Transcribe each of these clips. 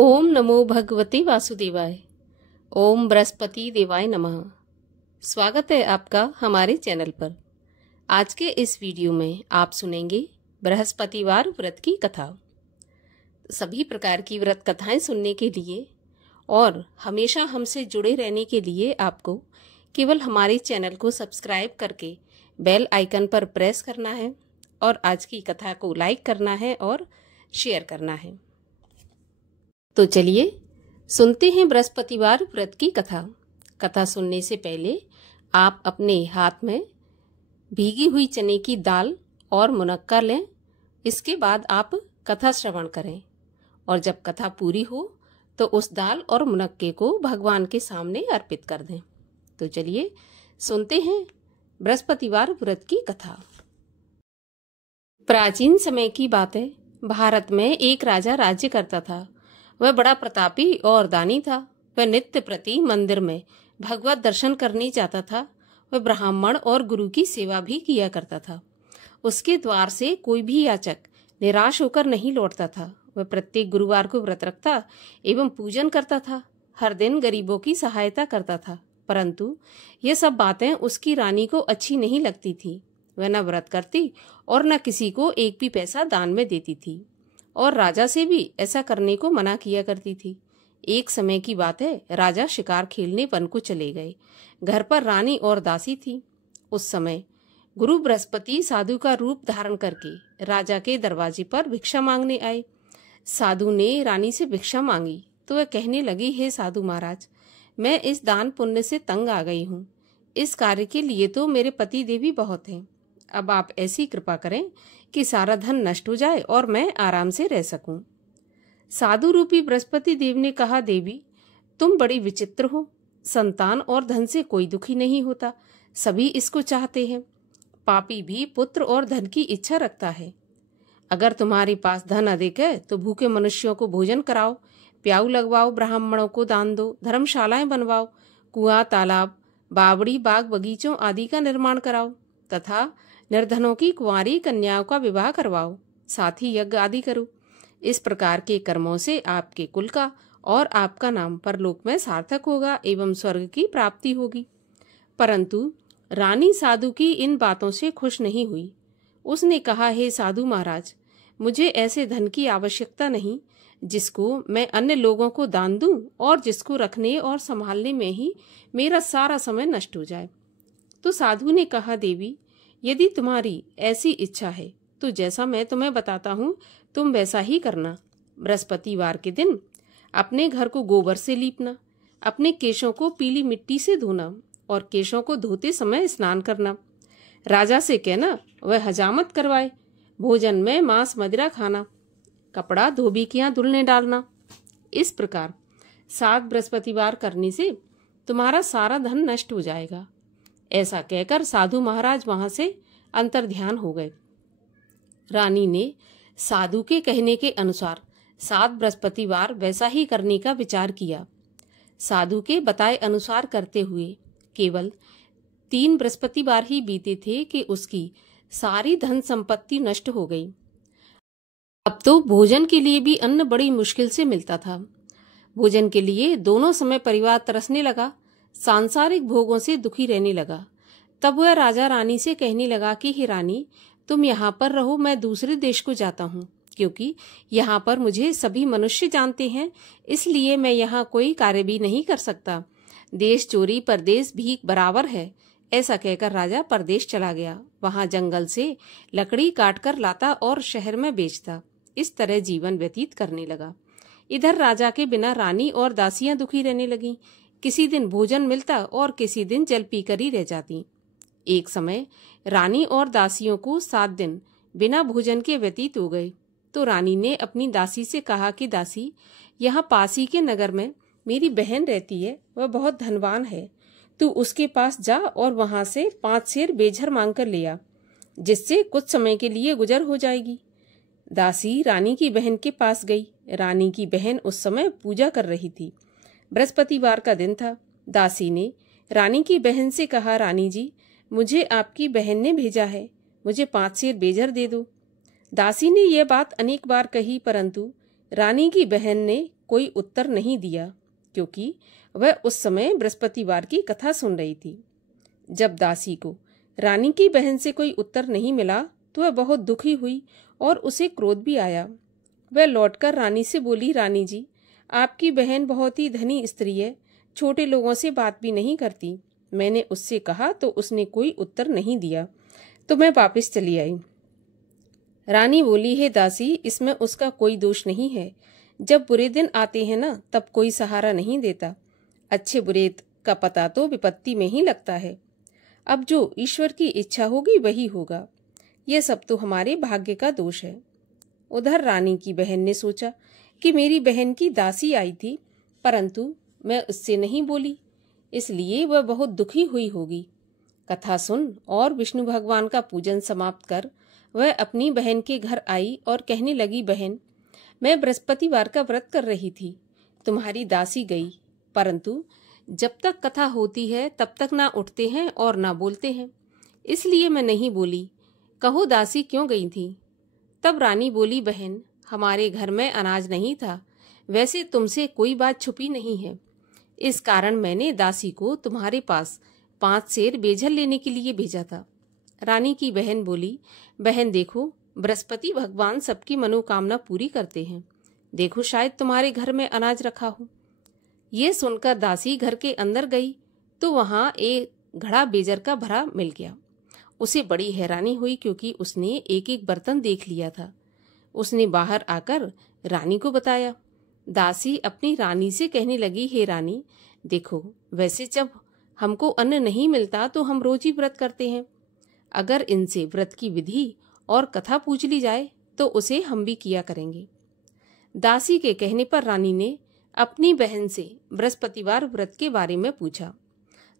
ओम नमो भगवते वासुदेवाय। ओम बृहस्पति देवाय नमः। स्वागत है आपका हमारे चैनल पर। आज के इस वीडियो में आप सुनेंगे बृहस्पतिवार व्रत की कथा। सभी प्रकार की व्रत कथाएं सुनने के लिए और हमेशा हमसे जुड़े रहने के लिए आपको केवल हमारे चैनल को सब्सक्राइब करके बेल आइकन पर प्रेस करना है और आज की कथा को लाइक करना है और शेयर करना है। तो चलिए सुनते हैं बृहस्पतिवार व्रत की कथा। कथा सुनने से पहले आप अपने हाथ में भीगी हुई चने की दाल और मुनक्का लें। इसके बाद आप कथा श्रवण करें और जब कथा पूरी हो तो उस दाल और मुनक्के को भगवान के सामने अर्पित कर दें। तो चलिए सुनते हैं बृहस्पतिवार व्रत की कथा। प्राचीन समय की बात है। भारत में एक राजा राज्य करता था। वह बड़ा प्रतापी और दानी था। वह नित्य प्रति मंदिर में भगवत दर्शन करने जाता था। वह ब्राह्मण और गुरु की सेवा भी किया करता था। उसके द्वार से कोई भी याचक निराश होकर नहीं लौटता था। वह प्रत्येक गुरुवार को व्रत रखता एवं पूजन करता था। हर दिन गरीबों की सहायता करता था। परंतु ये सब बातें उसकी रानी को अच्छी नहीं लगती थी। वह न व्रत करती और न किसी को एक भी पैसा दान में देती थी और राजा से भी ऐसा करने को मना किया करती थी। एक समय की बात है। राजा शिकार खेलने वन को चले गए। घर पर रानी और दासी थी। उस समय गुरु बृहस्पति साधु का रूप धारण करके राजा के दरवाजे पर भिक्षा मांगने आए। साधु ने रानी से भिक्षा मांगी तो वह कहने लगी, हे साधु महाराज, मैं इस दान पुण्य से तंग आ गई हूँ। इस कार्य के लिए तो मेरे पति देवी बहुत हैं। अब आप ऐसी कृपा करें कि सारा धन नष्ट हो जाए और मैं आराम से रह सकूं। साधु रूपी बृहस्पति देव ने कहा, देवी तुम बड़ी विचित्र हो। संतान और धन से कोई दुखी नहीं होता, सभी इसको चाहते हैं। पापी भी पुत्र और धन की इच्छा रखता है। अगर तुम्हारे पास धन अधिक है तो भूखे मनुष्यों को भोजन कराओ, प्याऊ लगवाओ, ब्राह्मणों को दान दो, धर्मशालाएं बनवाओ, कुआं, तालाब, बावड़ी, बाग, बगीचों आदि का निर्माण कराओ तथा निर्धनों की कुंवारी कन्याओं का विवाह करवाओ, साथ ही यज्ञ आदि करो। इस प्रकार के कर्मों से आपके कुल का और आपका नाम परलोक में सार्थक होगा एवं स्वर्ग की प्राप्ति होगी। परंतु रानी साधु की इन बातों से खुश नहीं हुई। उसने कहा, हे साधु महाराज, मुझे ऐसे धन की आवश्यकता नहीं जिसको मैं अन्य लोगों को दान दूं और जिसको रखने और संभालने में ही मेरा सारा समय नष्ट हो जाए। तो साधु ने कहा, देवी यदि तुम्हारी ऐसी इच्छा है तो जैसा मैं तुम्हें बताता हूँ तुम वैसा ही करना। बृहस्पतिवार के दिन अपने घर को गोबर से लीपना, अपने केशों को पीली मिट्टी से धोना और केशों को धोते समय स्नान करना। राजा से कहना वह हजामत करवाए। भोजन में मांस मदिरा खाना, कपड़ा धोबिकियां धुलने डालना। इस प्रकार 7 बृहस्पतिवार करने से तुम्हारा सारा धन नष्ट हो जाएगा। ऐसा कहकर साधु महाराज वहां से अंतर्ध्यान हो गए। रानी ने साधु के कहने के अनुसार 7 बृहस्पतिवार वैसा ही करने का विचार किया। साधु के बताए अनुसार करते हुए केवल 3 बृहस्पतिवार ही बीते थे कि उसकी सारी धन संपत्ति नष्ट हो गई। अब तो भोजन के लिए भी अन्न बड़ी मुश्किल से मिलता था। भोजन के लिए दोनों समय परिवार तरसने लगा, सांसारिक भोगों से दुखी रहने लगा। तब वह राजा रानी से कहने लगा कि हे रानी, तुम यहाँ पर रहो, मैं दूसरे देश को जाता हूँ, क्योंकि यहाँ पर मुझे सभी मनुष्य जानते हैं, इसलिए मैं यहाँ कोई कार्य भी नहीं कर सकता। देश चोरी परदेश भीख बराबर है। ऐसा कहकर राजा परदेश चला गया। वहां जंगल से लकड़ी काटकर लाता और शहर में बेचता। इस तरह जीवन व्यतीत करने लगा। इधर राजा के बिना रानी और दासियां दुखी रहने लगीं। किसी दिन भोजन मिलता और किसी दिन जल पीकर ही रह जाती। एक समय रानी और दासियों को 7 दिन बिना भोजन के व्यतीत हो गए। तो रानी ने अपनी दासी से कहा कि दासी, यहाँ पास ही के नगर में मेरी बहन रहती है, वह बहुत धनवान है। तू उसके पास जा और वहां से 5 सेर बेझर मांग कर ले आ, जिससे कुछ समय के लिए गुजर हो जाएगी। दासी रानी की बहन के पास गई। रानी की बहन उस समय पूजा कर रही थी। बृहस्पतिवार का दिन था। दासी ने रानी की बहन से कहा, रानी जी, मुझे आपकी बहन ने भेजा है, मुझे 5 सेर बेझर दे दो। दासी ने यह बात अनेक बार कही, परंतु रानी की बहन ने कोई उत्तर नहीं दिया, क्योंकि वह उस समय बृहस्पतिवार की कथा सुन रही थी। जब दासी को रानी की बहन से कोई उत्तर नहीं मिला तो वह बहुत दुखी हुई और उसे क्रोध भी आया। वह लौटकर रानी से बोली, रानी जी, आपकी बहन बहुत ही धनी स्त्री है, छोटे लोगों से बात भी नहीं करती। मैंने उससे कहा तो उसने कोई उत्तर नहीं दिया, तो मैं वापस चली आई। रानी बोली, हे दासी, इसमें उसका कोई दोष नहीं है। जब बुरे दिन आते हैं ना, तब कोई सहारा नहीं देता। अच्छे बुरे का पता तो विपत्ति में ही लगता है। अब जो ईश्वर की इच्छा होगी वही होगा। यह सब तो हमारे भाग्य का दोष है। उधर रानी की बहन ने सोचा कि मेरी बहन की दासी आई थी, परंतु मैं उससे नहीं बोली, इसलिए वह बहुत दुखी हुई होगी। कथा सुन और विष्णु भगवान का पूजन समाप्त कर वह अपनी बहन के घर आई और कहने लगी, बहन, मैं बृहस्पतिवार का व्रत कर रही थी, तुम्हारी दासी गई, परंतु जब तक कथा होती है तब तक ना उठते हैं और ना बोलते हैं, इसलिए मैं नहीं बोली। कहो दासी क्यों गई थी? तब रानी बोली, बहन, हमारे घर में अनाज नहीं था। वैसे तुमसे कोई बात छुपी नहीं है, इस कारण मैंने दासी को तुम्हारे पास 5 सेर बेझल लेने के लिए भेजा था। रानी की बहन बोली, बहन देखो, बृहस्पति भगवान सबकी मनोकामना पूरी करते हैं। देखो, शायद तुम्हारे घर में अनाज रखा हो। ये सुनकर दासी घर के अंदर गई तो वहां एक घड़ा बेजर का भरा मिल गया। उसे बड़ी हैरानी हुई, क्योंकि उसने एक एक बर्तन देख लिया था। उसने बाहर आकर रानी को बताया। दासी अपनी रानी से कहने लगी, हे रानी, देखो, वैसे जब हमको अन्न नहीं मिलता तो हम रोज ही व्रत करते हैं। अगर इनसे व्रत की विधि और कथा पूछ ली जाए तो उसे हम भी किया करेंगे। दासी के कहने पर रानी ने अपनी बहन से बृहस्पतिवार व्रत के बारे में पूछा,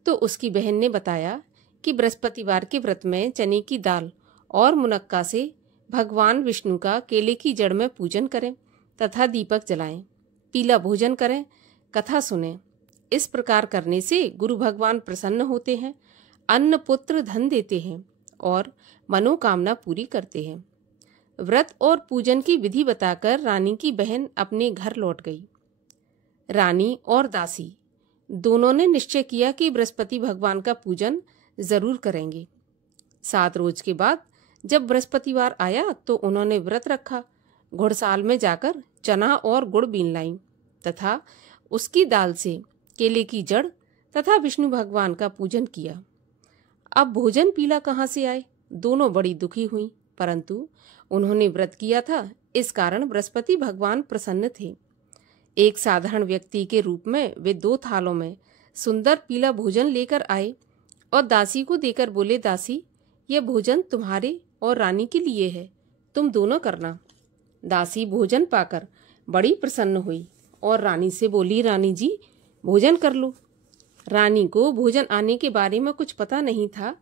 तो उसकी बहन ने बताया कि बृहस्पतिवार के व्रत में चने की दाल और मुनक्का से भगवान विष्णु का केले की जड़ में पूजन करें तथा दीपक जलाएं, पीला भोजन करें, कथा सुनें। इस प्रकार करने से गुरु भगवान प्रसन्न होते हैं, अन्न पुत्र धन देते हैं और मनोकामना पूरी करते हैं। व्रत और पूजन की विधि बताकर रानी की बहन अपने घर लौट गई। रानी और दासी दोनों ने निश्चय किया कि बृहस्पति भगवान का पूजन जरूर करेंगे। 7 रोज के बाद जब बृहस्पतिवार आया तो उन्होंने व्रत रखा, घुड़साल में जाकर चना और गुड़ बीन लाई तथा उसकी दाल से केले की जड़ तथा विष्णु भगवान का पूजन किया। अब भोजन पीला कहाँ से आए? दोनों बड़ी दुखी हुई, परंतु उन्होंने व्रत किया था, इस कारण बृहस्पति भगवान प्रसन्न थे। एक साधारण व्यक्ति के रूप में वे 2 थालों में सुंदर पीला भोजन लेकर आए और दासी को देकर बोले, दासी, यह भोजन तुम्हारे और रानी के लिए है, तुम दोनों करना। दासी भोजन पाकर बड़ी प्रसन्न हुई और रानी से बोली, रानी जी, भोजन कर लो। रानी को भोजन आने के बारे में कुछ पता नहीं था,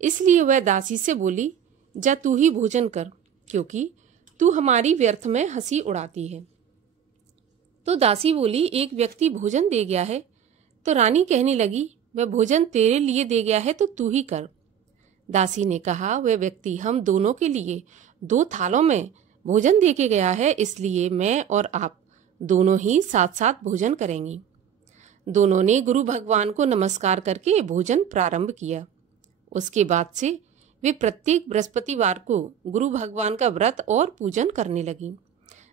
इसलिए वह दासी से बोली, जा तू ही भोजन कर, क्योंकि तू हमारी व्यर्थ में हंसी उड़ाती है। तो दासी बोली, एक व्यक्ति भोजन दे गया है। तो रानी कहने लगी, वह भोजन तेरे लिए दे गया है तो तू ही कर। दासी ने कहा, वह व्यक्ति हम दोनों के लिए 2 थालों में भोजन दे के गया है, इसलिए मैं और आप दोनों ही साथ साथ भोजन करेंगी। दोनों ने गुरु भगवान को नमस्कार करके भोजन प्रारंभ किया। उसके बाद से वे प्रत्येक बृहस्पतिवार को गुरु भगवान का व्रत और पूजन करने लगी।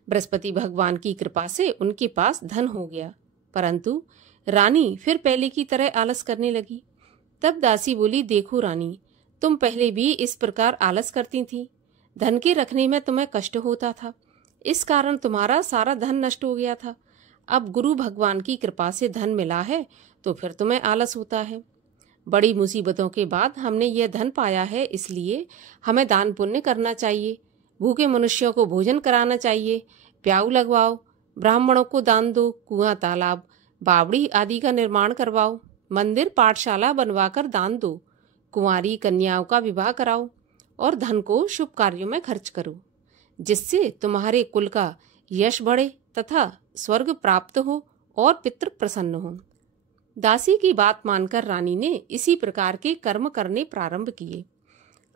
बृहस्पति भगवान की कृपा से उनके पास धन हो गया, परंतु रानी फिर पहले की तरह आलस करने लगी। तब दासी बोली, देखो रानी, तुम पहले भी इस प्रकार आलस करती थी, धन के रखने में तुम्हें कष्ट होता था, इस कारण तुम्हारा सारा धन नष्ट हो गया था। अब गुरु भगवान की कृपा से धन मिला है तो फिर तुम्हें आलस होता है। बड़ी मुसीबतों के बाद हमने यह धन पाया है, इसलिए हमें दान पुण्य करना चाहिए, भूखे मनुष्यों को भोजन कराना चाहिए, प्याऊ लगवाओ, ब्राह्मणों को दान दो, कुआं तालाब बावड़ी आदि का निर्माण करवाओ, मंदिर पाठशाला बनवाकर दान दो, कुंवारी कन्याओं का विवाह कराओ और धन को शुभ कार्यों में खर्च करो, जिससे तुम्हारे कुल का यश बढ़े तथा स्वर्ग प्राप्त हो और पितृ प्रसन्न हो। दासी की बात मानकर रानी ने इसी प्रकार के कर्म करने प्रारंभ किए।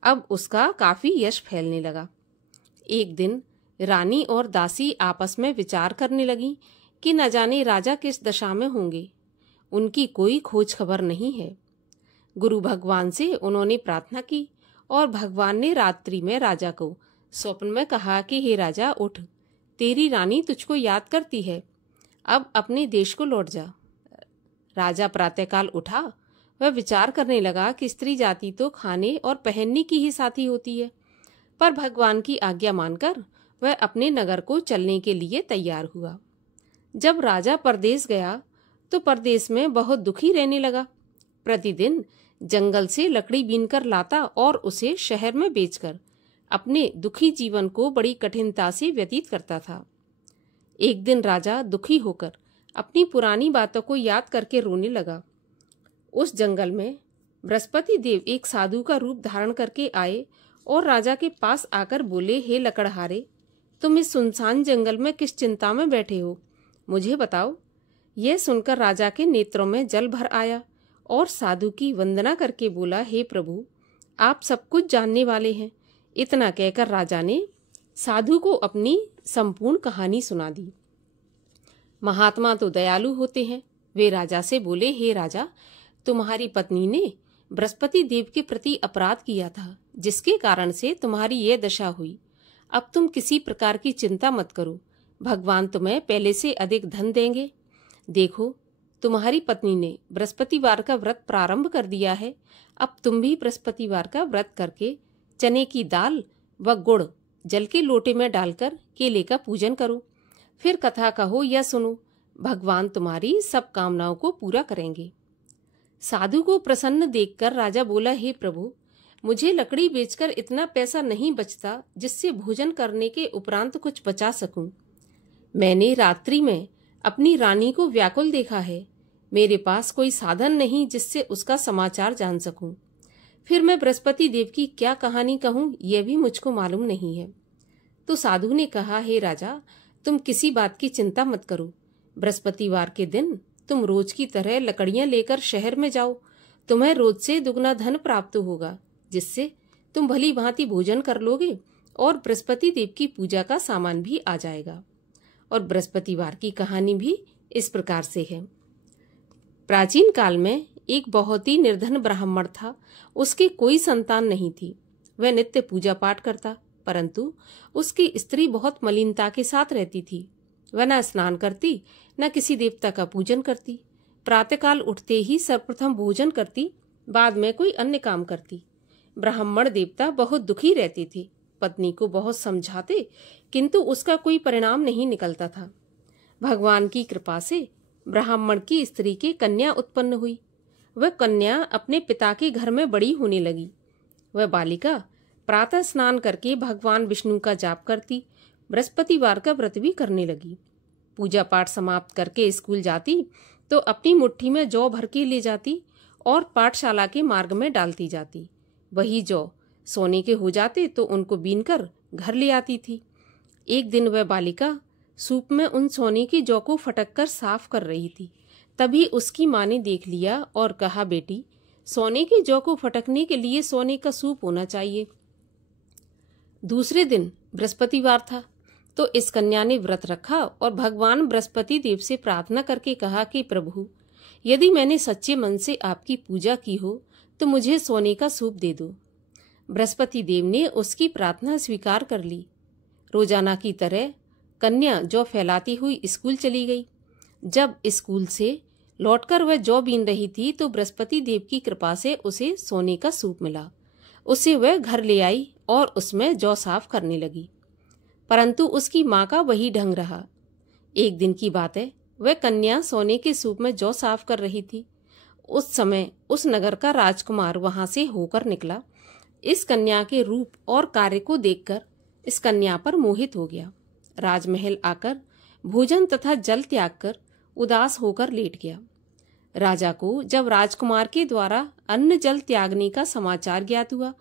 अब उसका काफी यश फैलने लगा। एक दिन रानी और दासी आपस में विचार करने लगी कि न जाने राजा किस दशा में होंगे। उनकी कोई खोज खबर नहीं है। गुरु भगवान से उन्होंने प्रार्थना की और भगवान ने रात्रि में राजा को स्वप्न में कहा कि हे राजा उठ, तेरी रानी तुझको याद करती है, अब अपने देश को लौट जा। राजा प्रातःकाल उठा। वह विचार करने लगा कि स्त्री जाति तो खाने और पहनने की ही साथी होती है, पर भगवान की आज्ञा मानकर वह अपने नगर को चलने के लिए तैयार हुआ। जब राजा परदेश गया तो परदेश में बहुत दुखी रहने लगा। प्रतिदिन जंगल से लकड़ी बीनकर लाता और उसे शहर में बेचकर अपने दुखी जीवन को बड़ी कठिनता से व्यतीत करता था। एक दिन राजा दुखी होकर अपनी पुरानी बातों को याद करके रोने लगा। उस जंगल में बृहस्पति देव एक साधु का रूप धारण करके आए और राजा के पास आकर बोले, हे लकड़हारे, तुम इस सुनसान जंगल में किस चिंता में बैठे हो, मुझे बताओ। यह सुनकर राजा के नेत्रों में जल भर आया और साधु की वंदना करके बोला, हे प्रभु, आप सब कुछ जानने वाले हैं। इतना कहकर राजा ने साधु को अपनी संपूर्ण कहानी सुना दी। महात्मा तो दयालु होते हैं। वे राजा से बोले, हे राजा, तुम्हारी पत्नी ने बृहस्पति देव के प्रति अपराध किया था, जिसके कारण से तुम्हारी यह दशा हुई। अब तुम किसी प्रकार की चिंता मत करो, भगवान तुम्हें पहले से अधिक धन देंगे। देखो, तुम्हारी पत्नी ने बृहस्पतिवार का व्रत प्रारंभ कर दिया है। अब तुम भी बृहस्पतिवार का व्रत करके चने की दाल व गुड़ जल के लोटे में डालकर केले का पूजन करो। फिर कथा कहो या सुनो, भगवान तुम्हारी सब कामनाओं को पूरा करेंगे। साधु को प्रसन्न देखकर राजा बोला, हे प्रभु, मुझे लकड़ी बेचकर इतना पैसा नहीं बचता जिससे भोजन करने के उपरांत कुछ बचा सकूं। मैंने रात्रि में अपनी रानी को व्याकुल देखा है। मेरे पास कोई साधन नहीं जिससे उसका समाचार जान सकूं। फिर मैं बृहस्पति देव की क्या कहानी कहूं, यह भी मुझको मालूम नहीं है। तो साधु ने कहा, हे राजा, तुम किसी बात की चिंता मत करो। बृहस्पतिवार के दिन तुम रोज की तरह लकड़ियां लेकर शहर में जाओ। तुम्हें रोज से दुगना धन प्राप्त होगा, जिससे तुम भली भांति भोजन कर लोगे और बृहस्पति देव की पूजा का सामान भी आ जाएगा। और बृहस्पतिवार की कहानी भी इस प्रकार से है। प्राचीन काल में एक बहुत ही निर्धन ब्राह्मण था। उसकी कोई संतान नहीं थी। वह नित्य पूजा पाठ करता, परंतु उसकी स्त्री बहुत मलिनता के साथ रहती थी। वह न स्नान करती, न किसी देवता का पूजन करती। प्रातःकाल उठते ही सर्वप्रथम भोजन करती, बाद में कोई अन्य काम करती। ब्राह्मण देवता बहुत दुखी रहती थी। पत्नी को बहुत समझाते, किंतु उसका कोई परिणाम नहीं निकलता था। भगवान की कृपा से ब्राह्मण की स्त्री की कन्या उत्पन्न हुई। वह कन्या अपने पिता के घर में बड़ी होने लगी। वह बालिका प्रातः स्नान करके भगवान विष्णु का जाप करती, बृहस्पतिवार का व्रत भी करने लगी। पूजा पाठ समाप्त करके स्कूल जाती तो अपनी मुट्ठी में जौ भर के ले जाती और पाठशाला के मार्ग में डालती जाती। वही जौ सोने के हो जाते तो उनको बीनकर घर ले आती थी। एक दिन वह बालिका सूप में उन सोने की जौ को फटक कर साफ कर रही थी। तभी उसकी माँ ने देख लिया और कहा, बेटी, सोने की जौ को फटकने के लिए सोने का सूप होना चाहिए। दूसरे दिन बृहस्पतिवार था तो इस कन्या ने व्रत रखा और भगवान बृहस्पति देव से प्रार्थना करके कहा कि प्रभु, यदि मैंने सच्चे मन से आपकी पूजा की हो तो मुझे सोने का सूप दे दो। बृहस्पति देव ने उसकी प्रार्थना स्वीकार कर ली। रोजाना की तरह कन्या जौ फैलाती हुई स्कूल चली गई। जब स्कूल से लौटकर वह जौ बीन रही थी तो बृहस्पति देव की कृपा से उसे सोने का सूप मिला। उसे वह घर ले आई और उसमें जौ साफ करने लगी, परंतु उसकी माँ का वही ढंग रहा। एक दिन की बात है, वह कन्या सोने के सूप में जौ साफ कर रही थी। उस समय उस नगर का राजकुमार वहां से होकर निकला। इस कन्या के रूप और कार्य को देखकर इस कन्या पर मोहित हो गया। राजमहल आकर भोजन तथा जल त्याग कर उदास होकर लेट गया। राजा को जब राजकुमार के द्वारा अन्न जल त्यागने का समाचार ज्ञात हुआ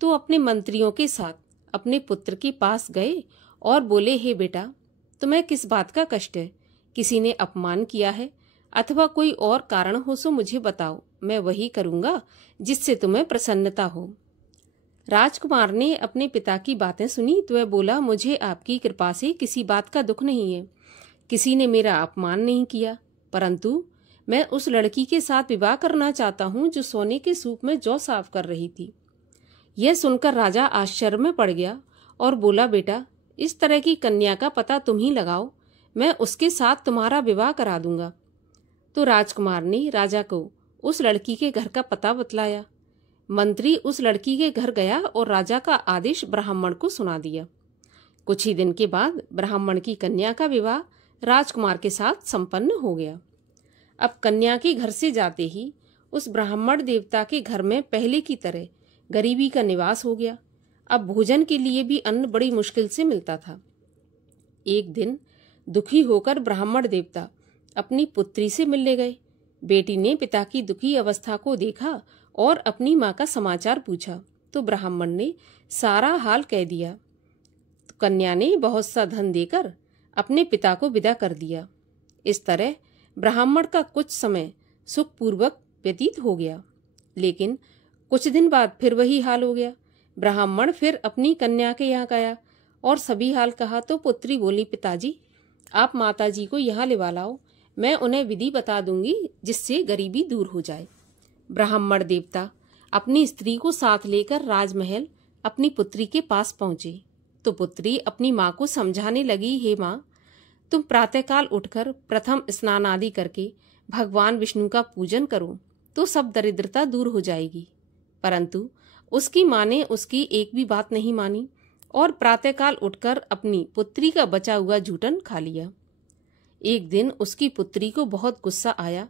तो अपने मंत्रियों के साथ अपने पुत्र के पास गए और बोले, हे बेटा, तुम्हें किस बात का कष्ट है? किसी ने अपमान किया है अथवा कोई और कारण हो सो मुझे बताओ, मैं वही करूंगा जिससे तुम्हें प्रसन्नता हो। राजकुमार ने अपने पिता की बातें सुनी तो वह बोला, मुझे आपकी कृपा से किसी बात का दुख नहीं है, किसी ने मेरा अपमान नहीं किया, परंतु मैं उस लड़की के साथ विवाह करना चाहता हूँ जो सोने के सूप में जौ साफ कर रही थी। यह सुनकर राजा आश्चर्य में पड़ गया और बोला, बेटा, इस तरह की कन्या का पता तुम ही लगाओ, मैं उसके साथ तुम्हारा विवाह करा दूंगा। तो राजकुमार ने राजा को उस लड़की के घर का पता बतलाया। मंत्री उस लड़की के घर गया और राजा का आदेश ब्राह्मण को सुना दिया। कुछ ही दिन के बाद ब्राह्मण की कन्या का विवाह राजकुमार के साथ संपन्न हो गया। अब कन्या के घर से जाते ही उस ब्राह्मण देवता के घर में पहले की तरह गरीबी का निवास हो गया। अब भोजन के लिए भी अन्न बड़ी मुश्किल से मिलता था। एक दिन दुखी होकर ब्राह्मण देवता अपनी पुत्री से मिलने गए। बेटी ने पिता की दुखी अवस्था को देखा और अपनी माँ का समाचार पूछा तो ब्राह्मण ने सारा हाल कह दिया। तो कन्या ने बहुत सा धन देकर अपने पिता को विदा कर दिया। इस तरह ब्राह्मण का कुछ समय सुखपूर्वक व्यतीत हो गया, लेकिन कुछ दिन बाद फिर वही हाल हो गया। ब्राह्मण फिर अपनी कन्या के यहाँ गया और सभी हाल कहा तो पुत्री बोली, पिताजी, आप माताजी को यहाँ लिवा लाओ, मैं उन्हें विधि बता दूंगी जिससे गरीबी दूर हो जाए। ब्राह्मण देवता अपनी स्त्री को साथ लेकर राजमहल अपनी पुत्री के पास पहुंचे तो पुत्री अपनी माँ को समझाने लगी, हे माँ, तुम प्रातःकाल उठकर प्रथम स्नान आदि करके भगवान विष्णु का पूजन करो तो सब दरिद्रता दूर हो जाएगी। परंतु उसकी माँ ने उसकी एक भी बात नहीं मानी और प्रातःकाल उठकर अपनी पुत्री का बचा हुआ जूठन खा लिया। एक दिन उसकी पुत्री को बहुत गुस्सा आया।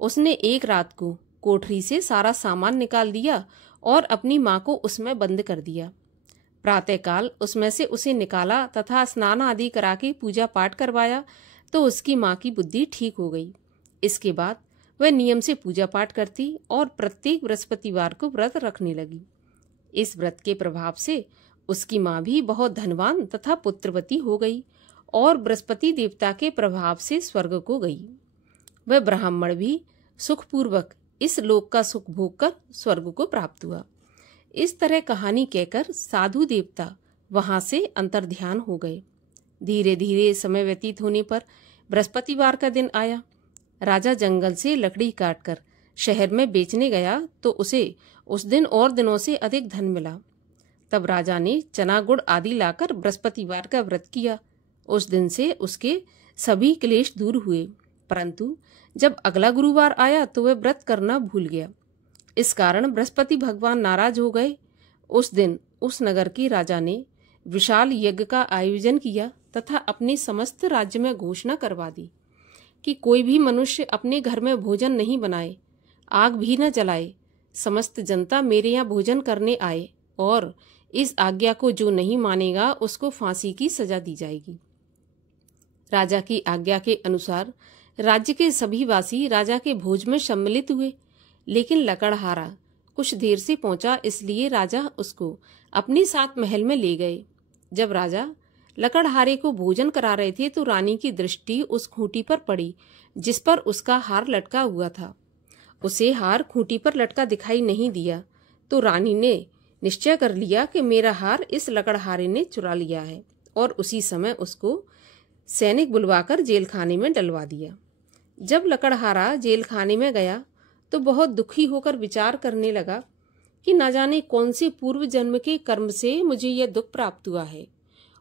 उसने एक रात को कोठरी से सारा सामान निकाल दिया और अपनी माँ को उसमें बंद कर दिया। प्रातःकाल उसमें से उसे निकाला तथा स्नान आदि करा के पूजा पाठ करवाया तो उसकी माँ की बुद्धि ठीक हो गई। इसके बाद वह नियम से पूजा पाठ करती और प्रत्येक बृहस्पतिवार को व्रत रखने लगी। इस व्रत के प्रभाव से उसकी माँ भी बहुत धनवान तथा पुत्रवती हो गई और बृहस्पति देवता के प्रभाव से स्वर्ग को गई। वह ब्राह्मण भी सुखपूर्वक इस लोक का सुख भोग कर स्वर्ग को प्राप्त हुआ। इस तरह कहानी कहकर साधु देवता वहां से अंतर्ध्यान हो गए। धीरे धीरे समय व्यतीत होने पर बृहस्पतिवार का दिन आया। राजा जंगल से लकड़ी काटकर शहर में बेचने गया तो उसे उस दिन और दिनों से अधिक धन मिला। तब राजा ने चना गुड़ आदि लाकर बृहस्पतिवार का व्रत किया। उस दिन से उसके सभी क्लेश दूर हुए, परंतु जब अगला गुरुवार आया तो वह व्रत करना भूल गया। इस कारण बृहस्पति भगवान नाराज हो गए। उस दिन उस नगर के राजा ने विशाल यज्ञ का आयोजन किया तथा अपने समस्त राज्य में घोषणा करवा दी कि कोई भी मनुष्य अपने घर में भोजन नहीं बनाए, आग भी न जलाए। समस्त जनता मेरे यहाँ भोजन करने आए और इस आज्ञा को जो नहीं मानेगा उसको फांसी की सजा दी जाएगी। राजा की आज्ञा के अनुसार राज्य के सभी वासी राजा के भोज में सम्मिलित हुए, लेकिन लकड़हारा कुछ देर से पहुंचा, इसलिए राजा उसको अपने साथ महल में ले गए। जब राजा लकड़हारे को भोजन करा रहे थे तो रानी की दृष्टि उस खूंटी पर पड़ी जिस पर उसका हार लटका हुआ था। उसे हार खूंटी पर लटका दिखाई नहीं दिया तो रानी ने निश्चय कर लिया कि मेरा हार इस लकड़हारे ने चुरा लिया है और उसी समय उसको सैनिक बुलवाकर जेल खाने में डलवा दिया। जब लकड़हारा जेल खाने में गया तो बहुत दुखी होकर विचार करने लगा कि न जाने कौन से पूर्व जन्म के कर्म से मुझे यह दुख प्राप्त हुआ है,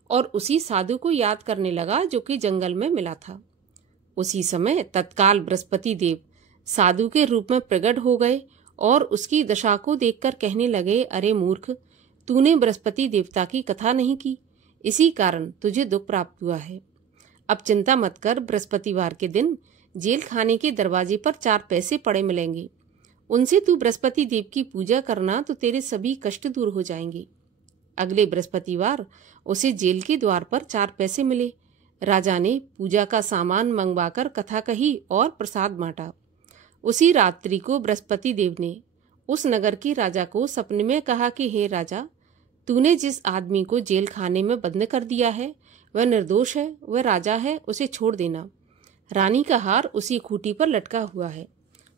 और उसी साधु को याद करने लगा जो कि जंगल में मिला था। उसी समय तत्काल बृहस्पति देव साधु के रूप में प्रकट हो गए और उसकी दशा को देखकर कहने लगे, अरे मूर्ख, तूने बृहस्पति देवता की कथा नहीं की, इसी कारण तुझे दुख प्राप्त हुआ है। अब चिंता मत कर, बृहस्पतिवार के दिन जेल खाने के दरवाजे पर 4 पैसे पड़े मिलेंगे, उनसे तू बृहस्पति देव की पूजा करना तो तेरे सभी कष्ट दूर हो जाएंगे। अगले बृहस्पतिवार उसे जेल के द्वार पर 4 पैसे मिले। राजा ने पूजा का सामान मंगवाकर कथा कही और प्रसाद बांटा। उसी रात्रि को बृहस्पति देव ने उस नगर के राजा को सपने में कहा कि हे राजा, तूने जिस आदमी को जेल खाने में बंद कर दिया है वह निर्दोष है, वह राजा है, उसे छोड़ देना। रानी का हार उसी खूंटी पर लटका हुआ है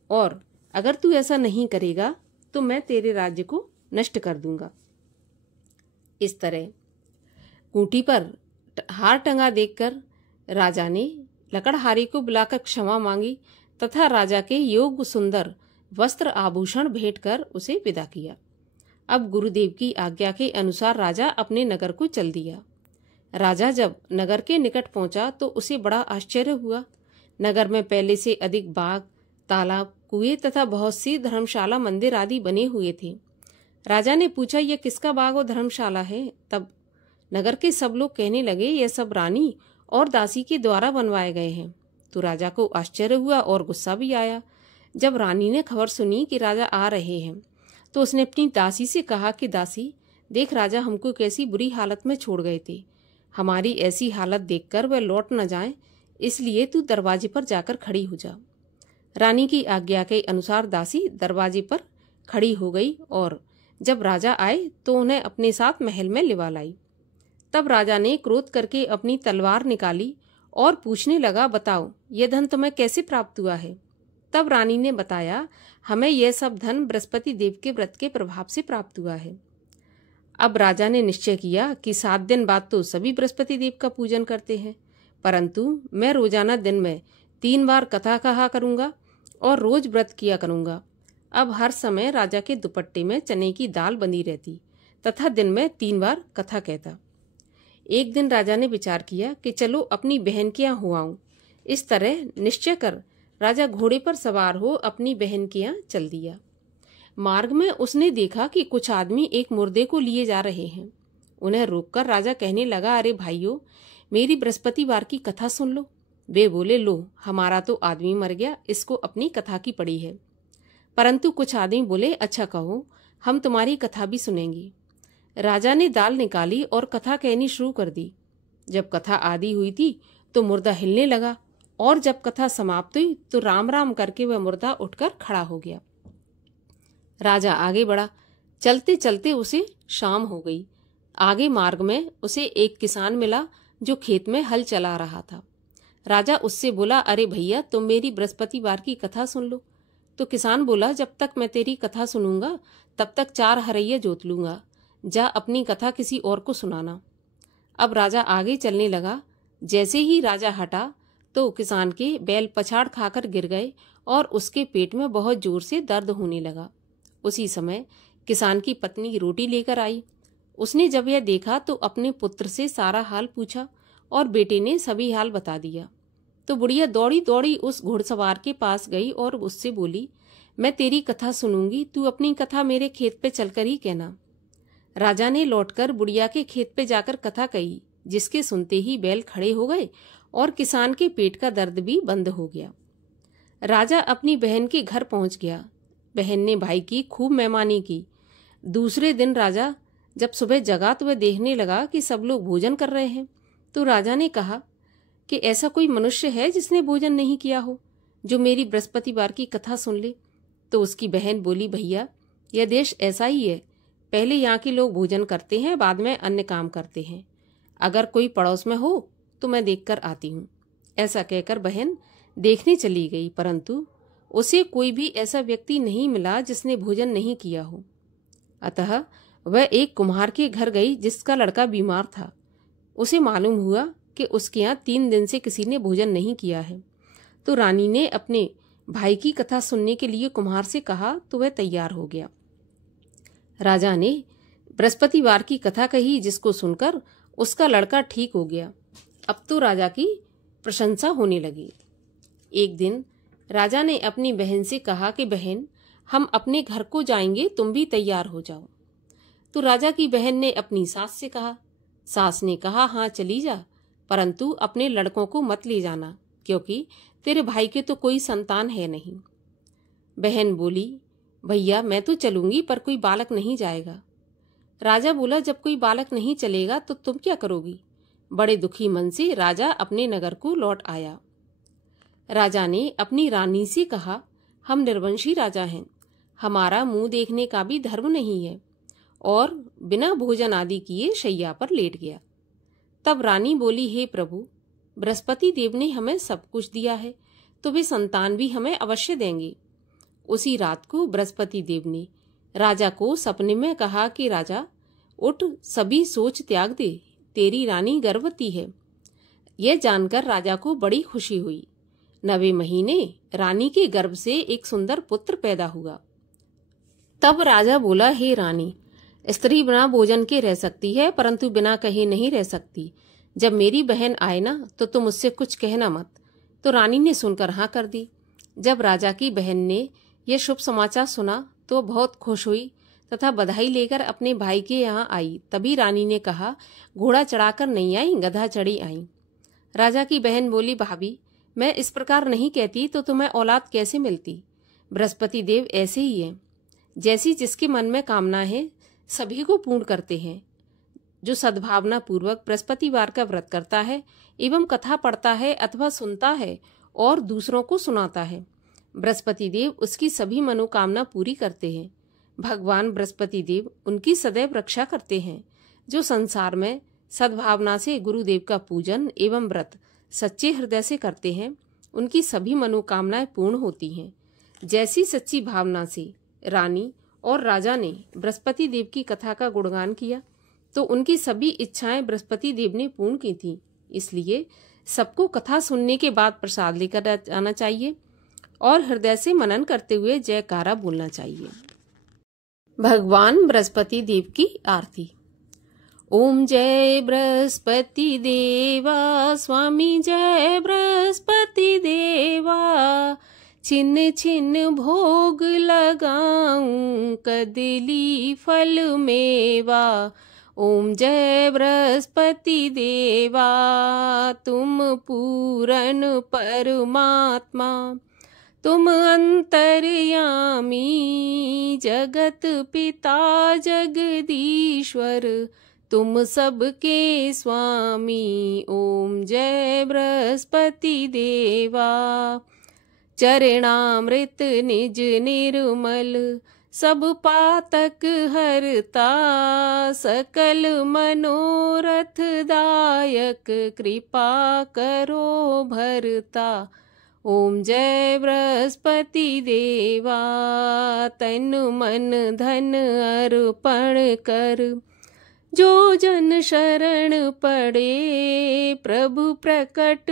और अगर तू ऐसा नहीं करेगा तो मैं तेरे राज्य को नष्ट कर दूंगा। इस तरह खूंटी पर हार टंगा देखकर राजा ने लकड़हारे को बुलाकर क्षमा मांगी तथा राजा के योग्य सुंदर वस्त्र आभूषण भेंट कर उसे विदा किया। अब गुरुदेव की आज्ञा के अनुसार राजा अपने नगर को चल दिया। राजा जब नगर के निकट पहुंचा तो उसे बड़ा आश्चर्य हुआ। नगर में पहले से अधिक बाग, तालाब, कुएं तथा बहुत सी धर्मशाला, मंदिर आदि बने हुए थे। राजा ने पूछा, यह किसका बाग और धर्मशाला है? तब नगर के सब लोग कहने लगे, यह सब रानी और दासी के द्वारा बनवाए गए हैं। तो राजा को आश्चर्य हुआ और गुस्सा भी आया। जब रानी ने खबर सुनी कि राजा आ रहे हैं तो उसने अपनी दासी से कहा कि दासी, देख राजा हमको कैसी बुरी हालत में छोड़ गए थे। हमारी ऐसी हालत देखकर वह लौट न जाएं, इसलिए तू दरवाजे पर जाकर खड़ी हो जा। रानी की आज्ञा के अनुसार दासी दरवाजे पर खड़ी हो गई और जब राजा आए तो उन्हें अपने साथ महल में लिवा लाई। तब राजा ने क्रोध करके अपनी तलवार निकाली और पूछने लगा, बताओ यह धन तुम्हें कैसे प्राप्त हुआ है? तब रानी ने बताया, हमें यह सब धन बृहस्पति देव के व्रत के प्रभाव से प्राप्त हुआ है। अब राजा ने निश्चय किया कि 7 दिन बाद तो सभी बृहस्पति देव का पूजन करते हैं, परंतु मैं रोजाना दिन में 3 बार कथा कहा करूंगा और रोज व्रत किया करूंगा। अब हर समय राजा के दुपट्टे में चने की दाल बंधी रहती तथा दिन में 3 बार कथा कहता। एक दिन राजा ने विचार किया कि चलो अपनी बहन के यहाँ हो आऊं। इस तरह निश्चय कर राजा घोड़े पर सवार हो अपनी बहन के यहाँ चल दिया। मार्ग में उसने देखा कि कुछ आदमी एक मुर्दे को लिए जा रहे हैं। उन्हें रोककर राजा कहने लगा, अरे भाइयों, मेरी बृहस्पतिवार की कथा सुन लो। वे बोले, लो हमारा तो आदमी मर गया, इसको अपनी कथा की पड़ी है। परंतु कुछ आदमी बोले, अच्छा कहो, हम तुम्हारी कथा भी सुनेंगे। राजा ने दाल निकाली और कथा कहनी शुरू कर दी। जब कथा आधी हुई थी तो मुर्दा हिलने लगा और जब कथा समाप्त हुई तो राम राम करके वह मुर्दा उठकर खड़ा हो गया। राजा आगे बढ़ा। चलते चलते उसे शाम हो गई। आगे मार्ग में उसे एक किसान मिला जो खेत में हल चला रहा था। राजा उससे बोला, अरे भैया, तुम मेरी बृहस्पतिवार की कथा सुन लो। तो किसान बोला, जब तक मैं तेरी कथा सुनूंगा तब तक 4 हरैया जोत लूंगा। जा अपनी कथा किसी और को सुनाना। अब राजा आगे चलने लगा। जैसे ही राजा हटा तो किसान के बैल पछाड़ खाकर गिर गए और उसके पेट में बहुत जोर से दर्द होने लगा। उसी समय किसान की पत्नी रोटी लेकर आई। उसने जब यह देखा तो अपने पुत्र से सारा हाल पूछा और बेटे ने सभी हाल बता दिया। तो बुढ़िया दौड़ी दौड़ी उस घुड़सवार के पास गई और उससे बोली, मैं तेरी कथा सुनूंगी, तू अपनी कथा मेरे खेत पे चलकर ही कहना। राजा ने लौटकर बुढ़िया के खेत पे जाकर कथा कही, जिसके सुनते ही बैल खड़े हो गए और किसान के पेट का दर्द भी बंद हो गया। राजा अपनी बहन के घर पहुंच गया। बहन ने भाई की खूब मेहमानी की। दूसरे दिन राजा जब सुबह जगा तो वह देखने लगा कि सब लोग भोजन कर रहे हैं। तो राजा ने कहा कि ऐसा कोई मनुष्य है जिसने भोजन नहीं किया हो, जो मेरी बृहस्पतिवार की कथा सुन ले। तो उसकी बहन बोली, भैया, यह देश ऐसा ही है। पहले यहाँ के लोग भोजन करते हैं, बाद में अन्य काम करते हैं। अगर कोई पड़ोस में हो तो मैं देखकर आती हूँ। ऐसा कहकर बहन देखने चली गई, परंतु उसे कोई भी ऐसा व्यक्ति नहीं मिला जिसने भोजन नहीं किया हो। अतः वह एक कुम्हार के घर गई जिसका लड़का बीमार था। उसे मालूम हुआ कि उसके यहाँ 3 दिन से किसी ने भोजन नहीं किया है। तो रानी ने अपने भाई की कथा सुनने के लिए कुम्हार से कहा तो वह तैयार हो गया। राजा ने बृहस्पतिवार की कथा कही, जिसको सुनकर उसका लड़का ठीक हो गया। अब तो राजा की प्रशंसा होने लगी। एक दिन राजा ने अपनी बहन से कहा कि बहन, हम अपने घर को जाएंगे, तुम भी तैयार हो जाओ। तो राजा की बहन ने अपनी सास से कहा। सास ने कहा, हाँ चली जा, परंतु अपने लड़कों को मत ले जाना, क्योंकि तेरे भाई के तो कोई संतान है नहीं। बहन बोली, भैया मैं तो चलूंगी, पर कोई बालक नहीं जाएगा। राजा बोला, जब कोई बालक नहीं चलेगा तो तुम क्या करोगी? बड़े दुखी मन से राजा अपने नगर को लौट आया। राजा ने अपनी रानी से कहा, हम निर्वंशी राजा हैं, हमारा मुंह देखने का भी धर्म नहीं है, और बिना भोजन आदि किए शैया पर लेट गया। तब रानी बोली, हे प्रभु, बृहस्पति देव ने हमें सब कुछ दिया है, तो वे संतान भी हमें अवश्य देंगे। उसी रात को बृहस्पति देव ने राजा को सपने में कहा कि राजा, उठ, सभी सोच त्याग दे, तेरी रानी गर्भवती है। यह जानकर राजा को बड़ी खुशी हुई। 9वें महीने रानी के गर्भ से एक सुंदर पुत्र पैदा हुआ। तब राजा बोला, हे रानी, स्त्री बिना भोजन के रह सकती है, परंतु बिना कहे नहीं रह सकती। जब मेरी बहन आए ना तो तुम मुझसे कुछ कहना मत। तो रानी ने सुनकर हाँ कर दी। जब राजा की बहन ने यह शुभ समाचार सुना तो बहुत खुश हुई तथा बधाई लेकर अपने भाई के यहाँ आई। तभी रानी ने कहा, घोड़ा चढ़ाकर नहीं आई, गधा चढ़ी आई। राजा की बहन बोली, भाभी, मैं इस प्रकार नहीं कहती तो तुम्हें औलाद कैसे मिलती। बृहस्पति देव ऐसे ही है, जैसी जिसके मन में कामना है सभी को पूर्ण करते हैं। जो सद्भावना पूर्वक बृहस्पतिवार का व्रत करता है एवं कथा पढ़ता है अथवा सुनता है और दूसरों को सुनाता है, बृहस्पति देव उसकी सभी मनोकामना पूरी करते हैं। भगवान बृहस्पति देव उनकी सदैव रक्षा करते हैं। जो संसार में सद्भावना से गुरुदेव का पूजन एवं व्रत सच्चे हृदय से करते हैं, उनकी सभी मनोकामनाएं पूर्ण होती हैं। जैसी सच्ची भावना से रानी और राजा ने बृहस्पति देव की कथा का गुणगान किया तो उनकी सभी इच्छाएं बृहस्पति देव ने पूर्ण की थी। इसलिए सबको कथा सुनने के बाद प्रसाद लेकर जाना चाहिए और हृदय से मनन करते हुए जयकारा बोलना चाहिए। भगवान बृहस्पति देव की आरती। ओम जय बृहस्पति देवा, स्वामी जय बृहस्पति देवा। छिन्न छिन्न भोग लगाऊं, कदली फल मेवा। ओम जय बृहस्पति देवा, तुम पूरन परमात्मा, तुम अंतर्यामी, जगत पिता जगदीश्वर, तुम सबके स्वामी। ओम जय बृहस्पति देवा। चरणामृत निज निर्मल, सब पातक हरता, सकल मनोरथ दायक, कृपा करो भरता। ओम जय बृहस्पति देवा, तन मन धन अर्पण कर, जो जन शरण पड़े, प्रभु प्रकट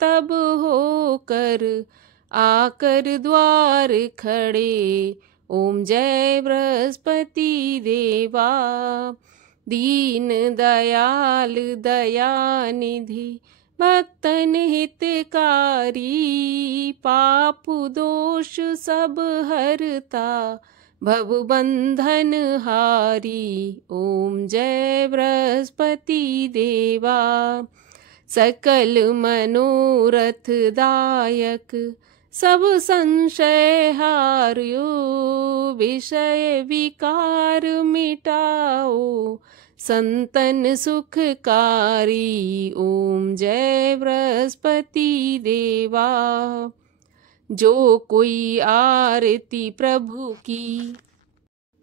तब होकर, आकर द्वार खड़े। ओम जय बृहस्पति देवा। दीन दयाल दयानिधि, भक्तन हितकारी, पाप दोष सब हरता, भव बंधन हारी। ओम जय बृहस्पति देवा। सकल मनोरथ दायक, सब संशय हार्यो, विषय विकार मिटाओ, संतन सुखकारी। ओम जय बृहस्पति देवा। जो कोई आरती प्रभु की,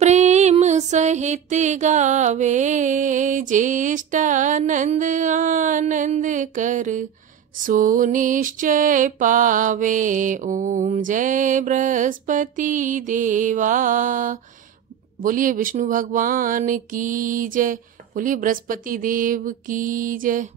प्रेम सहित गावे, ज्येष्ठानंद आनंद कर, सो निश्चय पावे। ओम जय बृहस्पति देवा। बोलिए विष्णु भगवान की जय, बोलिए बृहस्पति देव की जय।